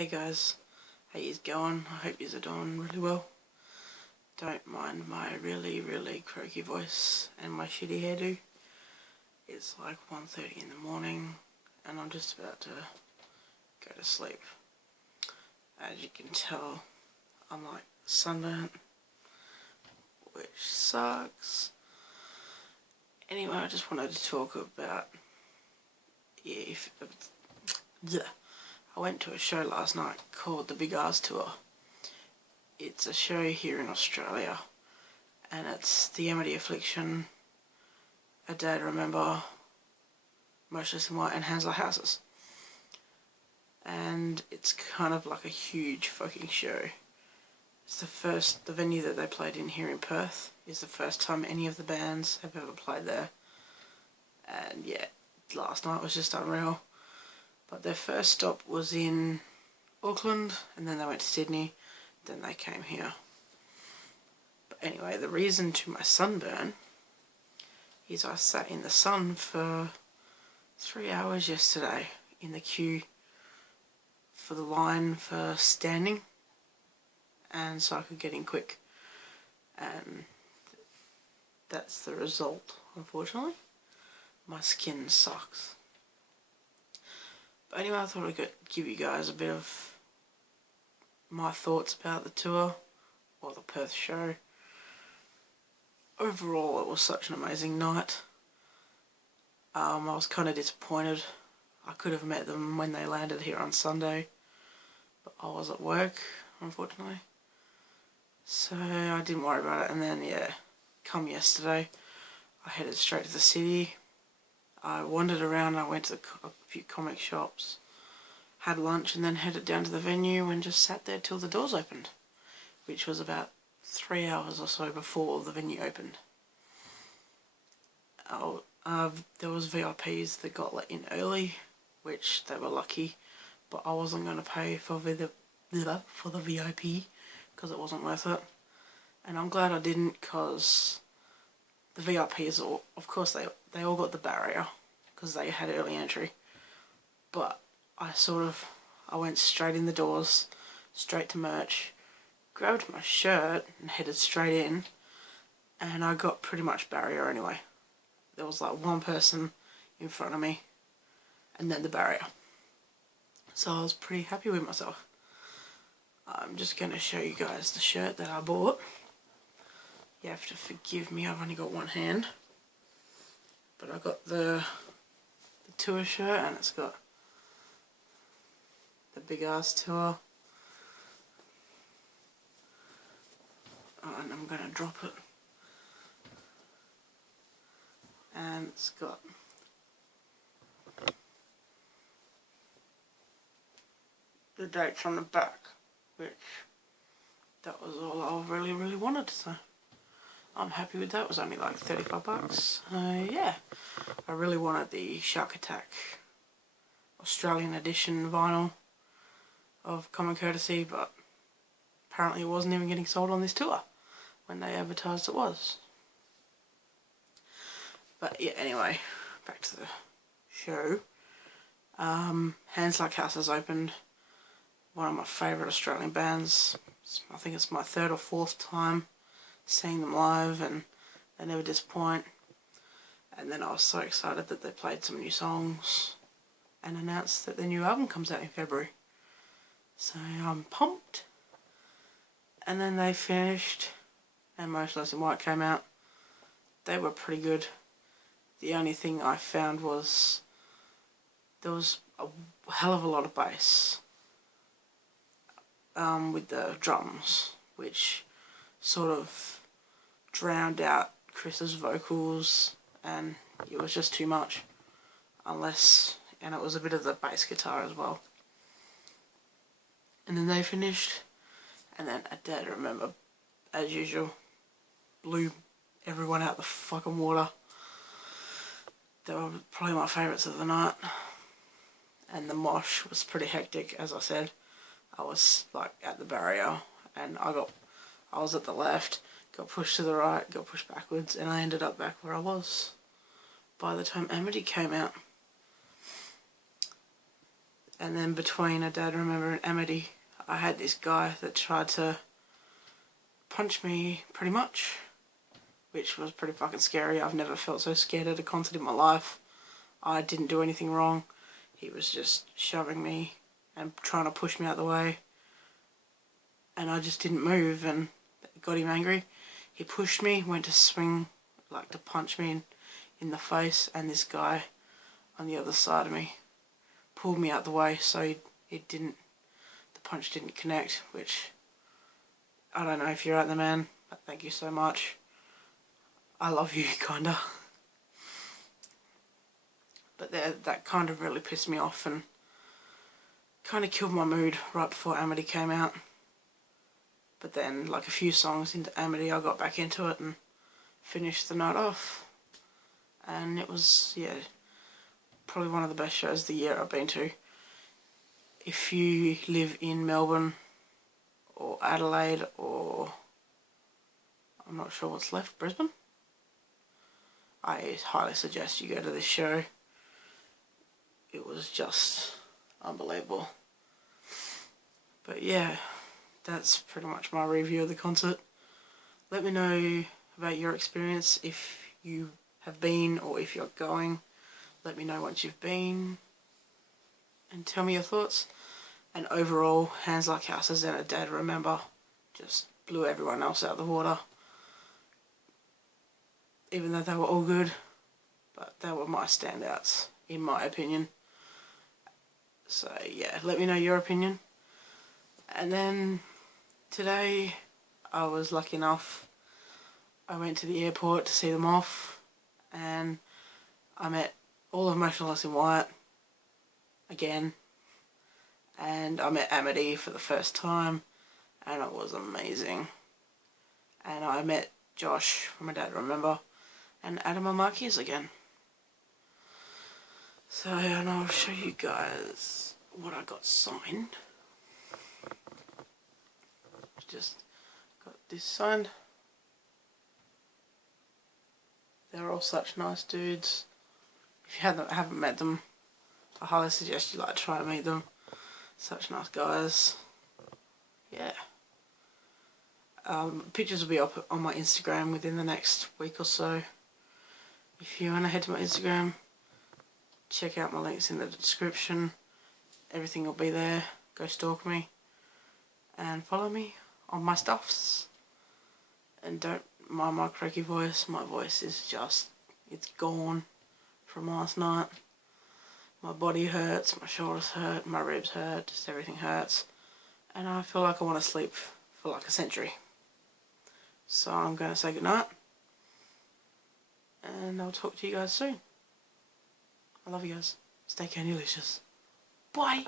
Hey guys, how yous going? I hope yous are doing really well. Don't mind my really croaky voice and my shitty hairdo. It's like 1:30 in the morning and I'm just about to go to sleep. As you can tell, I'm like sunburnt, which sucks. Anyway, I just wanted to talk about, I went to a show last night called the Big R's Tour. It's a show here in Australia, and it's The Amity Affliction, A Day to Remember, Motionless in White, and Hands Like Houses. And it's kind of like a huge fucking show. It's the venue that they played in here in Perth is the first time any of the bands have ever played there. And yeah, last night was just unreal. But their first stop was in Auckland, and then they went to Sydney, then they came here. But anyway, the reason to my sunburn is I sat in the sun for 3 hours yesterday in the queue for the line for standing, and so I could get in quick, and that's the result, unfortunately. My skin sucks. But anyway, I thought I could give you guys a bit of my thoughts about the tour, or the Perth show. Overall, it was such an amazing night. I was kind of disappointed. I could have met them when they landed here on Sunday, but I was at work, unfortunately. So I didn't worry about it, and then yeah, come yesterday, I headed straight to the city. I wandered around, I went to a few comic shops, had lunch, and then headed down to the venue and just sat there till the doors opened, which was about 3 hours or so before the venue opened. There was VIPs that got let in early, which they were lucky, but I wasn't going to pay for the VIP because it wasn't worth it. And I'm glad I didn't, because the VIPs, of course they all got the barrier because they had early entry, but I went straight in the doors, straight to merch, grabbed my shirt and headed straight in, and I got pretty much barrier anyway. There was like one person in front of me and then the barrier, so I was pretty happy with myself. I'm just going to show you guys the shirt that I bought. You have to forgive me, I've only got one hand, but I got the tour shirt, and it's got the Big R's Tour, and I'm going to drop it, and it's got the dates on the back, which that was all I really wanted, so I'm happy with that. It was only like 35 bucks. Yeah, I really wanted the Shark Attack Australian edition vinyl of Common Courtesy, but apparently it wasn't even getting sold on this tour when they advertised it was. But yeah, anyway, back to the show. Hands Like Houses opened. One of my favourite Australian bands. I think it's my 3rd or 4th time seeing them live, and they never disappoint. And then I was so excited that they played some new songs and announced that their new album comes out in February. So I'm pumped. And then they finished and Motionless in White came out. They were pretty good. The only thing I found was there was a hell of a lot of bass with the drums, which sort of drowned out Chris's vocals, and it was just too much. And it was a bit of the bass guitar as well. And then they finished, and then A Day to Remember, as usual, blew everyone out the fucking water. They were probably my favourites of the night, and the mosh was pretty hectic. As I said, I was like at the barrier, and I was at the left, got pushed to the right, got pushed backwards, and I ended up back where I was by the time Amity came out. And then between A Dad Remember and Amity, I had this guy that tried to punch me pretty much, which was pretty fucking scary. I've never felt so scared at a concert in my life. I didn't do anything wrong. He was just shoving me and trying to push me out the way. And I just didn't move, and it got him angry. He pushed me, went to swing, like to punch me in the face, and this guy on the other side of me pulled me out the way, so the punch didn't connect, which, I don't know if you're out there, man, but thank you so much. I love you, kinda. But that kind of really pissed me off and kind of killed my mood right before Amity came out. But then, like a few songs into Amity, I got back into it and finished the night off. And it was, yeah, probably one of the best shows of the year I've been to. If you live in Melbourne or Adelaide or I'm not sure what's left, Brisbane, I highly suggest you go to this show. It was just unbelievable. But yeah, that's pretty much my review of the concert. Let me know about your experience if you have been or if you're going. Let me know once you've been and tell me your thoughts. And overall, Hands Like Houses and A Dad Remember just blew everyone else out of the water. Even though they were all good, but they were my standouts, in my opinion. So yeah, let me know your opinion. And then today, I was lucky enough, I went to the airport to see them off, and I met all of Motionless in White again, and I met Amity for the first time, and it was amazing. And I met Josh from A Dad Remember, and Adam and Marquez again. So, and I'll show you guys what I got signed. Just got this signed. They're all such nice dudes. If you haven't met them, I highly suggest you try to meet them. Such nice guys. Yeah. Pictures will be up on my Instagram within the next week or so. If you want to head to my Instagram, check out my links in the description. Everything will be there. Go stalk me and follow me on my stuffs. And don't mind my croaky voice. My voice is just, it's gone from last night. My body hurts, my shoulders hurt, my ribs hurt, just everything hurts. And I feel like I want to sleep for like a century. So I'm going to say goodnight. And I'll talk to you guys soon. I love you guys. Stay candy-licious. Bye!